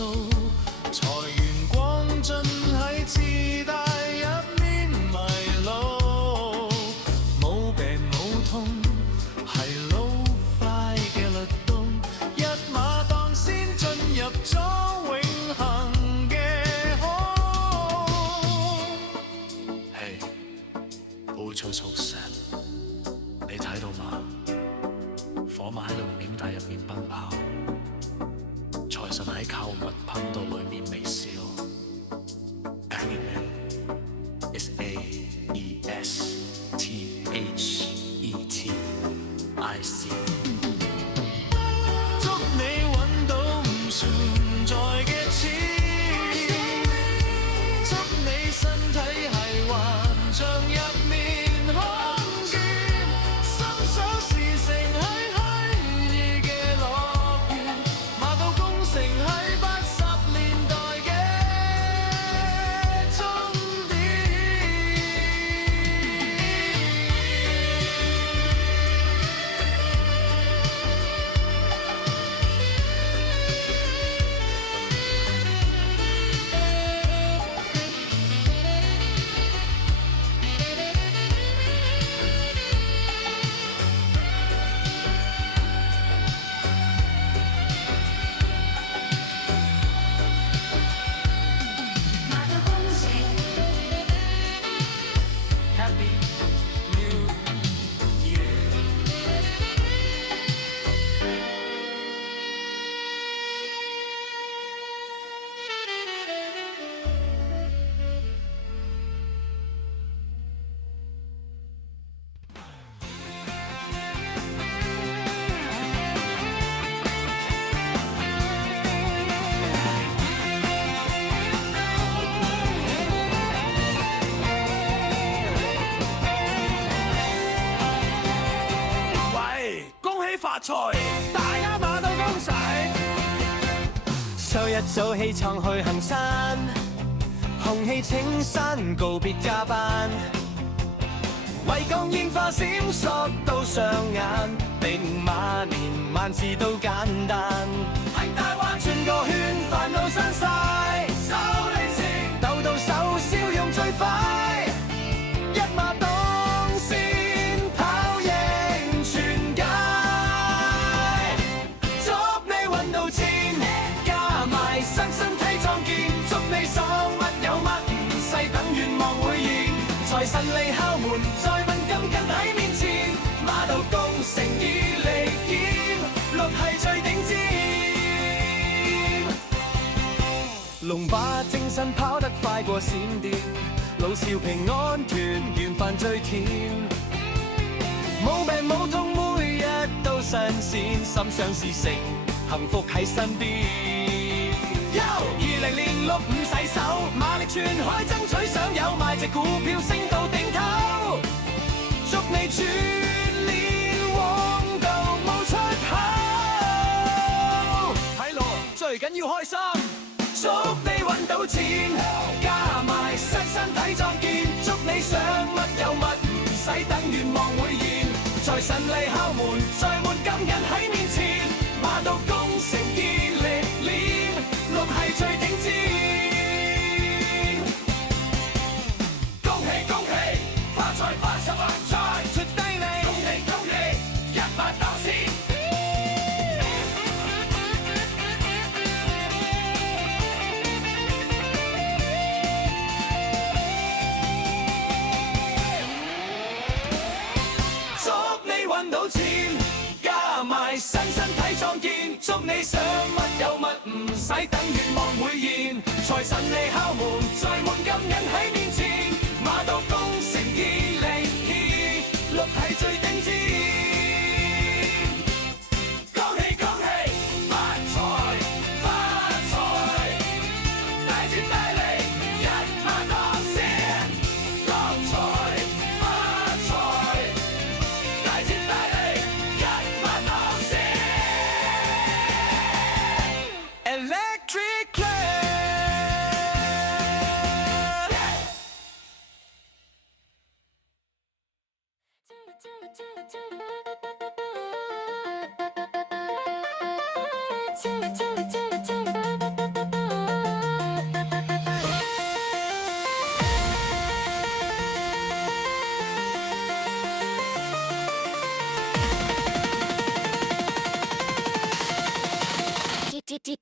數，財源光盡喺次大入面迷路，冇病冇痛，係老快嘅律動，一馬當先進入咗永恆嘅空。嘿，好嘈嘈聲，你睇到嗎？火馬喺度廟大入面奔跑，財神喺購物噴到裏面微笑。Aesthetic I see。祝你揾到唔存在嘅錢，祝你身體係幻象入面空間，心想事成係虛擬嘅樂園，馬到功成係80年代嘅終點。Happy New Year。喂，恭喜發財，大家馬到恭喜！收一早起床去行山，空氣清新，告別加班。為降煙花閃爍到上眼，兵馬年萬事都簡單。喺大灣轉個圈，煩惱散晒，收利是，鬥到手，笑容最快，一馬當先，跑贏全街。祝你揾到錢，加埋身體壯健，祝你想乜有乜，唔使等願望會現。財神嚟敲門，再問金銀喺面前，馬到功成以利劍，六係最頂尖。龍馬精神跑得快過閃電，老少平安團圓飯最甜，冇病冇痛每日都新鮮，心想事成幸福喺身邊。20年6唔洗手，馬力全開爭取想有賣隻股票升到頂頭，祝你全年旺到冇出口。係咯，最緊要開心。祝你揾到錢，加埋身體壯健，祝你想乜有乜，唔使等願望會現。財神嚟敲門，再滿金銀喺面前，馬到功成以力練，六係最頂尖。恭喜恭喜，發財發財發財，出低利，恭喜恭喜，一馬當先。揾到錢，加埋身體壯健，祝你想乜有乜，唔使等願望會現。財神嚟敲門，再滿金銀喺面前，馬到功成以利劍，六係最頂尖。恭喜恭喜，發財發財，大錢大利，一馬當先，發財發財。Electric Club。Tell me, 唔使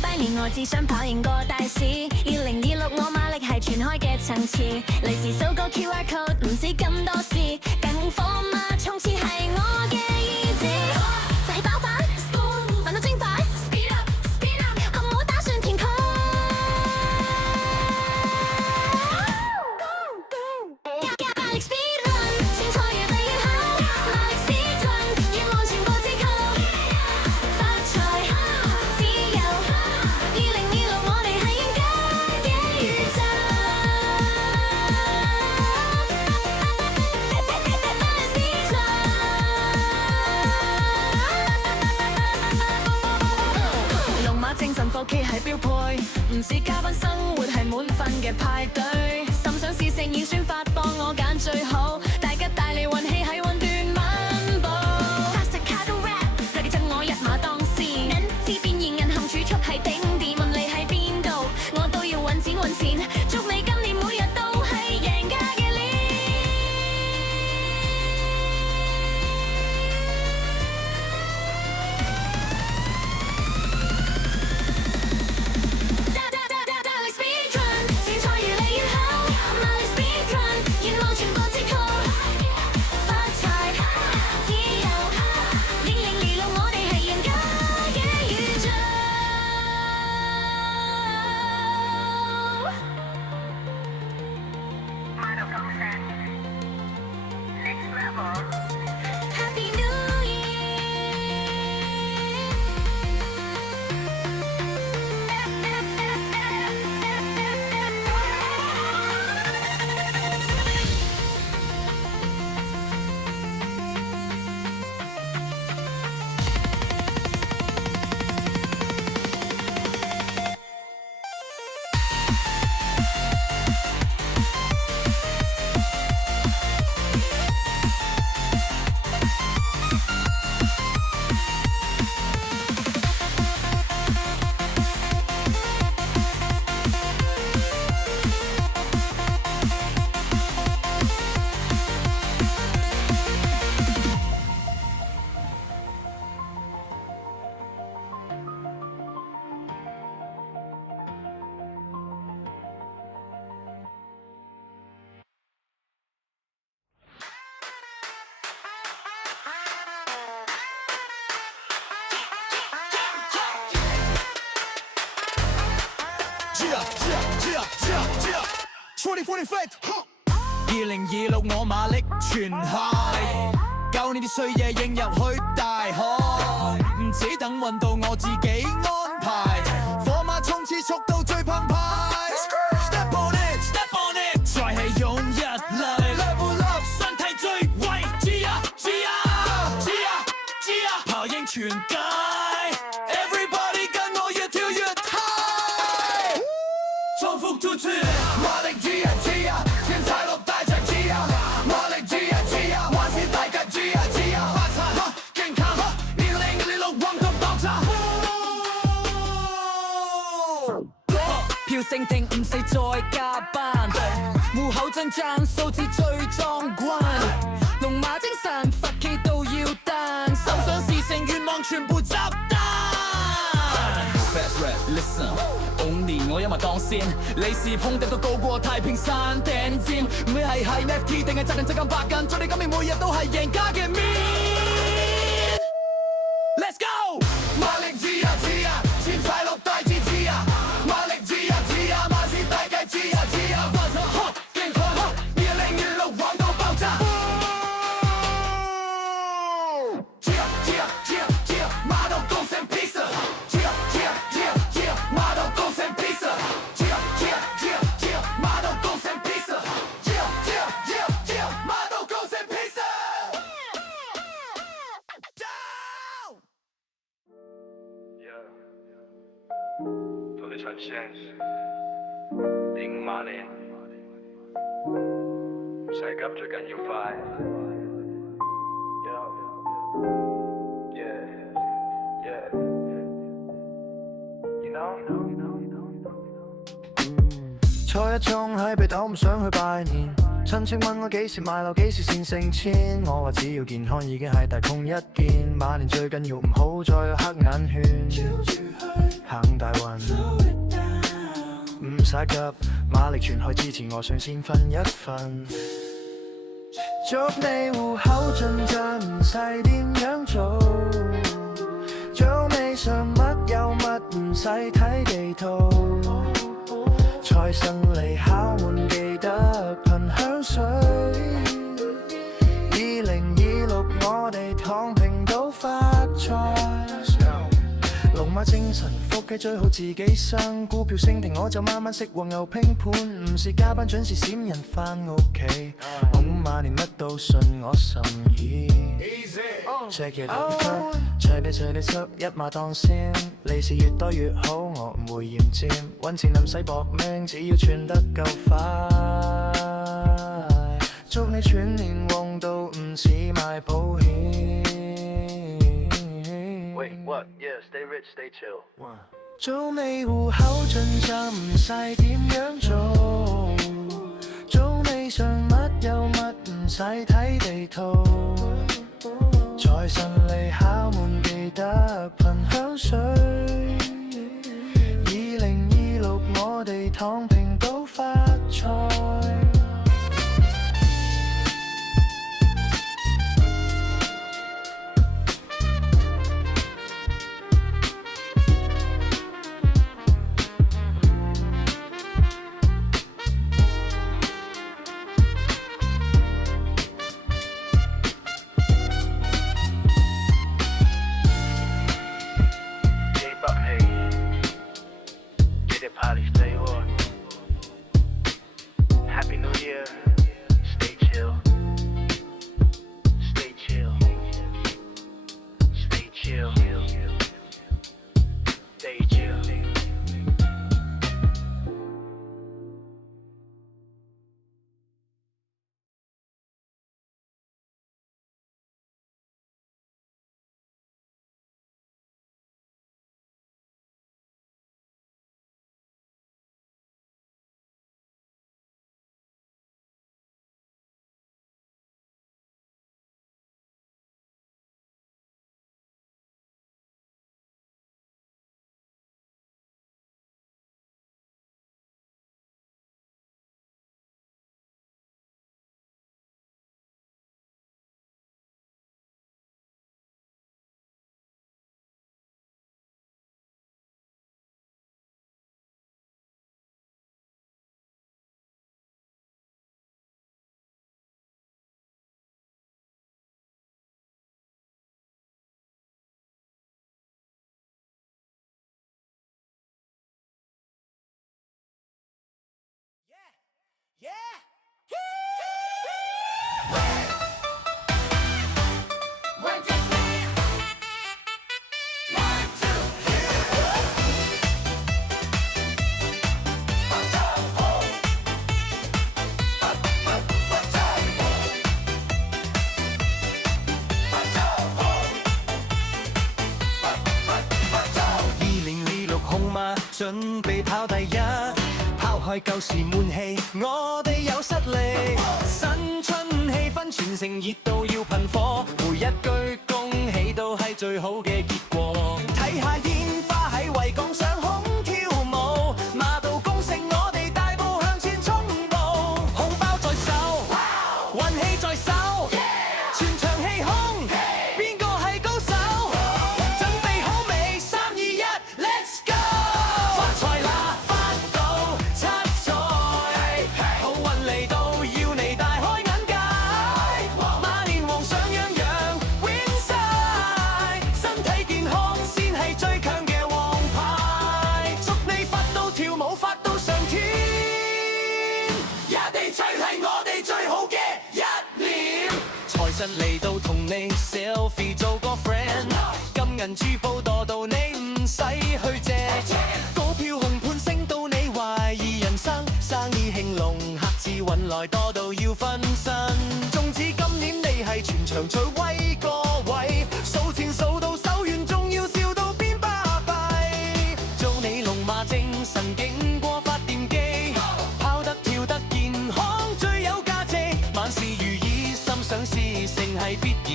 拜年，我只想跑贏個大市。2026我馬力係全開嘅層次，利是掃個 QR code，唔使咁多事，更火馬衝刺係我嘅意志，就係爆發，煩惱蒸發，我冇打算填空。馬力 speed run， 先錯越嚟越好，馬力 speed run， 願望全部自扣，發財自由，2026我哋係贏家嘅宇宙。馬力 speed run， 龍馬精神福企係標配，唔似嘉賓生活係滿分嘅派對，心想事成演算法幫我揀最好，大吉大利運氣喺雲端漫步。Faster car rap， 你哋憎我一馬當先，銀紙變現銀行儲蓄係頂點，問你喺邊度，我都要揾錢揾錢，祝你今年每日都係贏家嘅年。馬力 speed run， 先錯越嚟越好，馬力 speed run， 願望全部自扣，發財自由，2026我哋係贏家嘅宇宙。Happy New Year 2026我馬力全開，舊年啲衰嘢應入去大海，唔止等運到我自己安排，火馬衝刺速度最澎湃。Step on it， step on it， 再係用一嚟 level up， 身體最威，知啊知啊知啊知啊，跑贏全街 ，Everybody 跟我越跳越 high， 重複突出，馬力知啊知啊，天才落大隻知啊，馬力知啊知啊，還是大家知啊知啊，發財健康，2026旺到爆炸。票升定唔使再加班，戶口真賺數字最壯觀，龍馬精神佛企都要單，心想事成願望全部執單。Fast rap listen， 5年我一馬當先，利是碰頂都高過太平山頂尖，唔會係 NFT 定係責任真金白銀，祝你今年每日都係贏家嘅面。Let's go， 馬力知啊知啊，錢快樂大支知啊，馬力知啊知啊，萬事大計知啊知啊，發財健康，2026旺到爆炸。知啊知啊知啊知啊，馬到高升 pizza， 知啊知啊知啊知啊，馬到高升 pizza， 知啊知啊知啊知啊，馬到高升 pizza， 知啊知啊知啊知啊，馬到高升 pizza。到你出聲，05馬年，唔使急，最緊要快。You know? 初一衝喺鼻頭唔想去拜年，親戚問我幾時買樓幾時先成錢，我話只要健康已經係大功一件，馬年最緊要唔好再有黑眼圈，行大運唔使急，馬力全開之前我想先分一份，祝你戶口進賬唔使點樣做，祝你想乜有乜唔使睇地圖，財神嚟敲門記得噴香水，2026我哋躺平都發財，龍馬精神腹肌最好自己生，股票升停我就慢慢食黃牛拼盤，唔是加班準時閃人返屋企，馬年乜都順我心意。Check it out，隨你執一馬當先，利是越多越好，我唔會厭尖。揾錢唔使搏命，只要存得夠快。祝你全年旺到唔似賣保險。Wait, what? Yeah, stay rich, stay chill. 祝你戶口進賬唔使點樣做，祝你想乜有乜唔使睇地圖，財神嚟敲門記得噴香水，2026我哋躺平都發財。Party, stay on. Happy New Year. Stay chill. Stay chill. Stay chill. Stay chill. Yeah! 2026紅馬準備跑第一。拋開舊時悶氣，我哋有實力。新春氣氛全城熱到要噴火，每一句恭喜都係最好嘅結果。睇下煙花喺維港上空跳舞，馬到功成我哋大步向前衝步。紅包在手，運氣在手，全場氣空，邊個係高手？準備好未？3、2、1 ，Let's go！ 發財啦！財神嚟到同你 selfie 做個 friend， 金銀珠寶多到你唔使去借，股票紅盤升到你懷疑人生，生意興隆客至運來多到要分身，縱使今年你係全場最威個位，數錢數到手軟，仲要笑到邊巴閉，做你龍馬精神勁過發電機。然，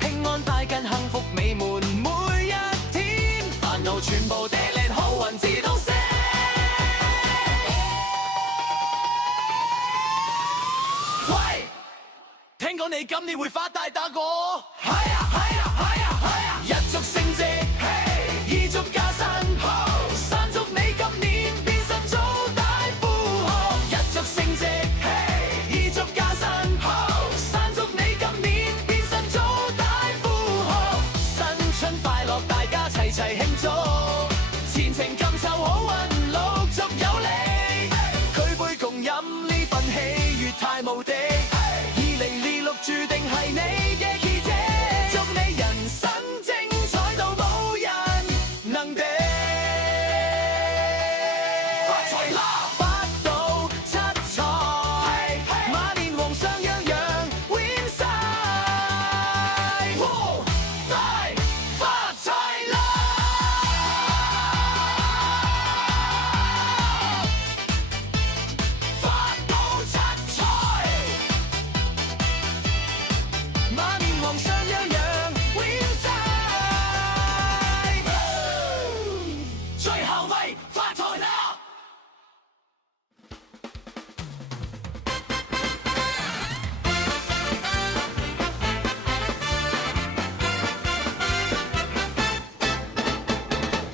平安帶緊幸福美滿每一天，煩惱全部 delete， 好運自動寫。喂，聽講你今年會發大達個？係啊係啊係啊係啊！一祝升職，二祝加薪，三祝你今年變身做大富豪。一祝升職，二祝加薪，三祝你今年變身做大富豪。新春快樂，大家齊齊慶祝，前程錦繡好運陸續有嚟，舉杯共飲呢份喜悅太無敵。2026注定係你嘅奇蹟，祝你人生精彩到冇人能敵。發財啦，發到七彩，馬年皇上樣樣 win 晒，大發財啦！發到七彩。馬年皇上樣樣 win 晒，最後咪發財啦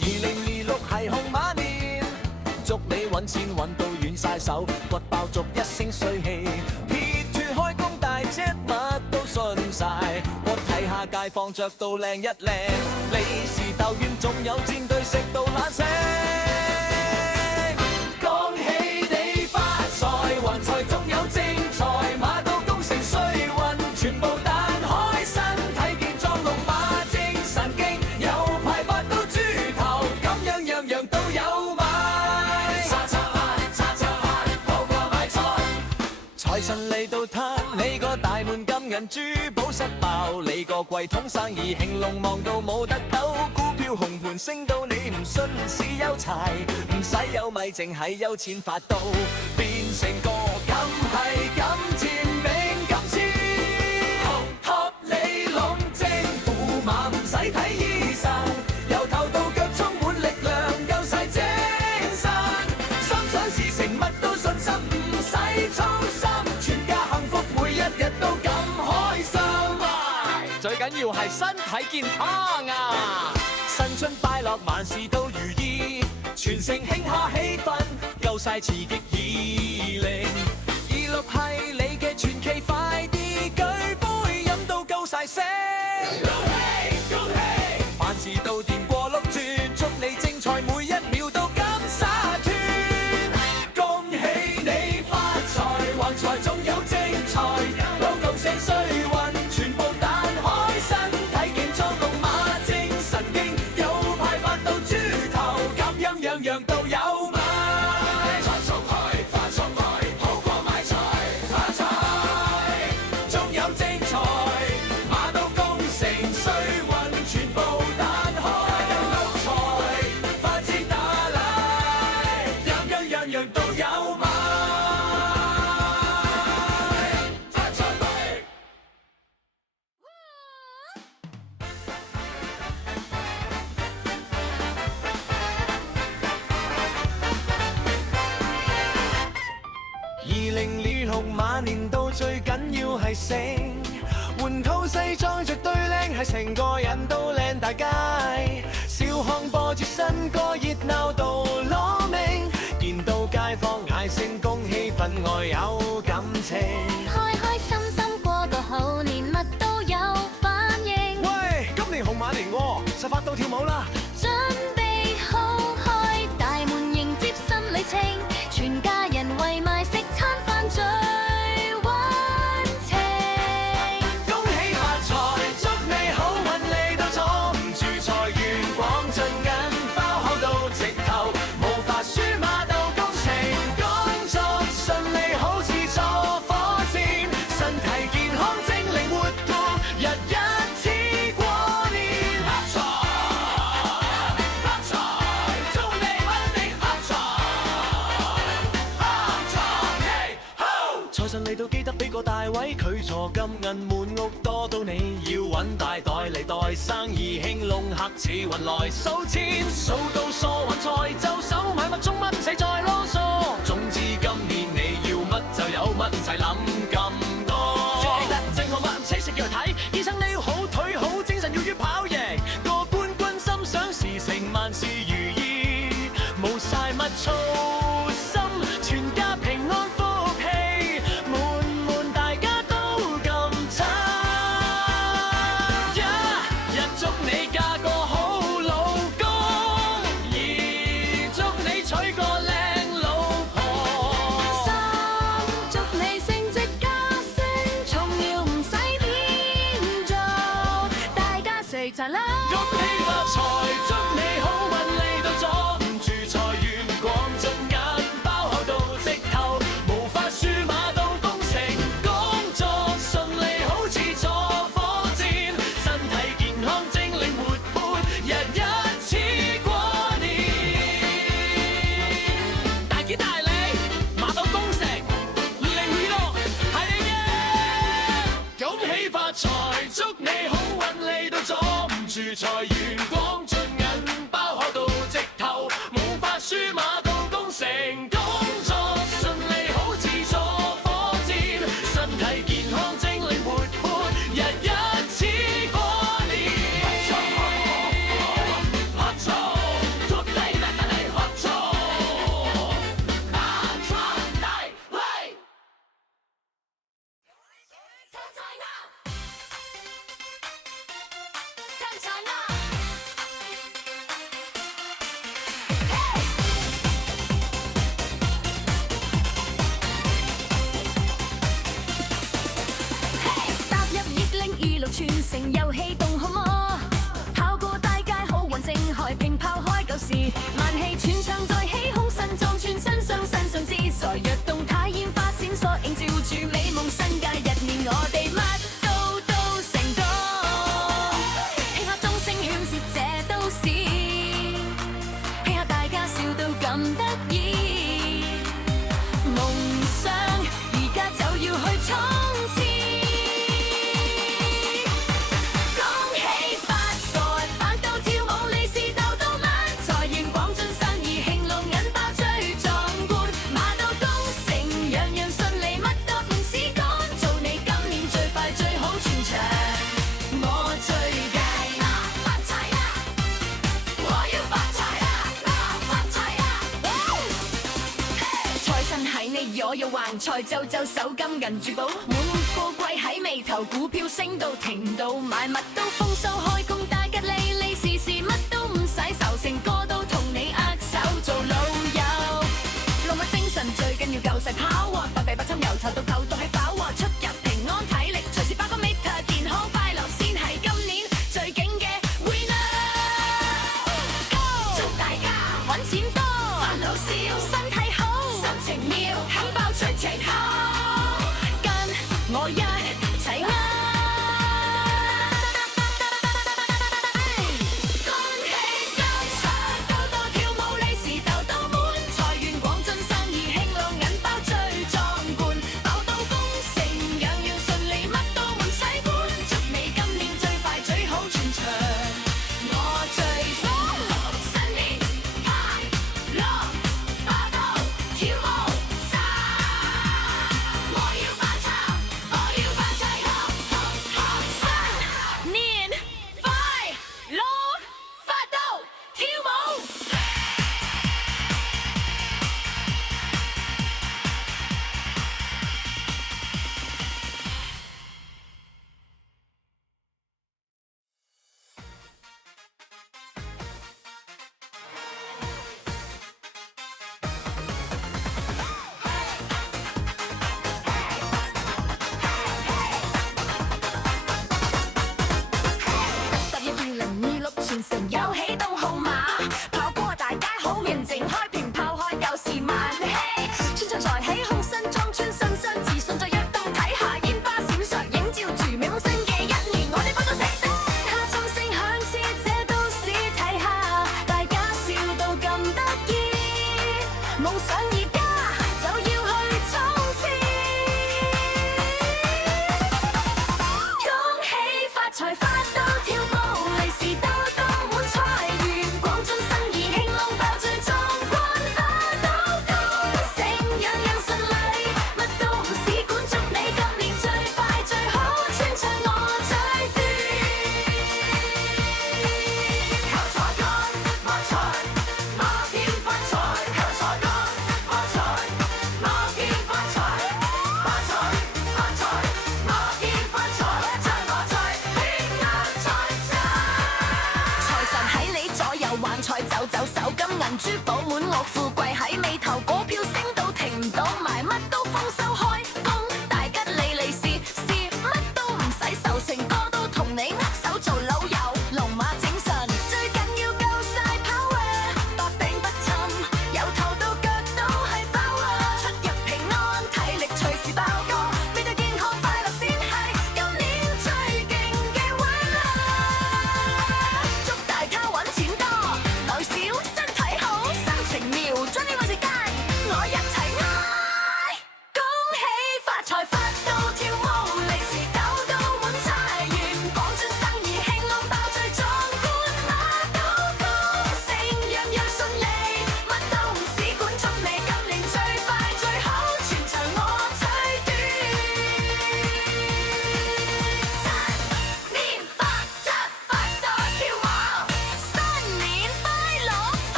！2026係紅馬年，祝你揾錢揾到軟晒手，骨爆足一聲水氣，撇脱開工大 jet 乜都順晒。我睇下街坊着到靚一靚，利是逗遠仲有戰隊食到懶醒。恭喜你發財，橫財仲有正財，馬到功成衰運全部彈開，身體健壯龍馬精神勁，有排發到豬頭，咁樣樣樣都有買。叉叉慳，好過買菜。財神嚟到攤，你個大門金銀珠寶室爆，你個櫃桶生意興隆忙到冇得抖，股票紅盤升到你唔信市有柴，唔使有米淨係有錢發到，變成個咁係咁甜命咁似，合理龍精駙馬唔使睇醫生，由頭到腳充滿力量，夠晒精神，心想事成乜都信心，唔使操心，全家幸福每一日都咁開心。最緊要係身體健康啊！新春快樂，萬事都如意，全城慶下氣氛，夠晒刺激。2026係你嘅傳奇，快啲舉杯飲到夠晒聲！恭喜恭喜，萬事都掂過碌轉，祝你精彩每一秒都咁灑脱。恭喜你發財，橫財仲有正財，老共成衰運全部彈開，身體健壯龍馬精神勁，有排發到豬頭，咁樣樣樣都有買。發送開，發送開，好過買菜。發財，仲有正財，馬到功成衰運全部彈開，有高財，發至打賴，樣樣樣樣都有買。發財來。2026馬年到最緊要係醒，換套西裝着對靚，係成個人都靚大街，笑巷播住新歌熱鬧到攞命，見到街坊嗌聲恭喜分外有感情。開開心心過個好年，乜都有反應。喂，今年紅馬年喎，實發到跳舞啦！準備好開大門迎接新里程，全家人圍埋食餐飯最溫情。恭喜發財，祝你好運嚟到，坐唔住財源廣進緊，包口到直頭，無法輸馬到功成，工作順利好似坐火箭，身體健康精靈活到日日似過年。發財，發財，祝你穩定發財，發財，嘿，好！財神嚟到記得俾個大大位，佢坐金銀滿屋，多到你要揾大袋嚟袋，生意興隆客似雲來，數錢數到疏運財，就手買乜中乜唔使再囉嗦。總之今年你要乜就有乜，唔使諗咁多。借得正好乜唔使食藥睇，醫生你要好腿好精神，要於跑贏個冠軍，心想事成萬事如意，冇晒乜操心，全家平安福氣滿滿，大家都咁親。一祝你嫁個好老公，二祝你娶個靚老婆，三祝你升職加薪，重要唔使點做，大家食茶啦。恭喜發財，祝你好運利到阻唔住，財源廣進銀包厚到直頭，無法輸馬到功成，工作順利好似坐火箭，身體健康精靈活潑，日日似過年。大吉大利，馬到功成，零娛樂係你嘅。恭喜發財，祝你好運利到阻唔住，財源廣進銀包厚到直頭，無法輸馬到功成，工作順利好似坐火箭，身體健康精靈活潑，日日似過年。喝彩，祝你大大利喝彩，發財大利。踏入2026全城遊戲動好麼？跑過大街好運正開，乒炮開舊時，萬氣全場在起哄，身裝全身上身上自在，躍動太煙花閃爍，映照住美夢新界一年，我哋乜都成功，慶下鐘聲勸説這都市，慶下大家笑到咁得意，夢想而家就要去衝刺。恭喜發財，白到跳舞，利是逗到晚，財源廣進，生意興隆，銀包最壯觀，馬到功成，樣樣順利，乜都唔使趕，做你今年最快最好全場，我最佳。發財啦！我要發財啦！發財啦！財神係你，我要橫財，就手金銀珠寶，滿個櫃喺眉頭，股票升到停到，買乜都豐收，開工大吉利，利是乜都唔使愁，成個都同你握手做老友，老馬精神最緊要夠勢跑喎，百病百侵由頭到頭都係飽喎，出入平安體力，隨時8個 meter，健康快樂先係今年最勁嘅 winner。Go！祝大家揾錢多，煩惱少，身體好，心情妙，口爆隨情好，跟我一齊嗌！恭喜發財！財發到跳舞，利是兜兜滿財源，廣進生意興隆爆最壯觀，花都高升，樣樣順利，乜都唔使管，祝你今年最快最好，穿着我最短。求財幹發財，馬片發財，求財幹發財，馬片發財，發財發財，馬片發財，將我最偏額財產。財神喺你左右橫財，走走手金銀珠寶。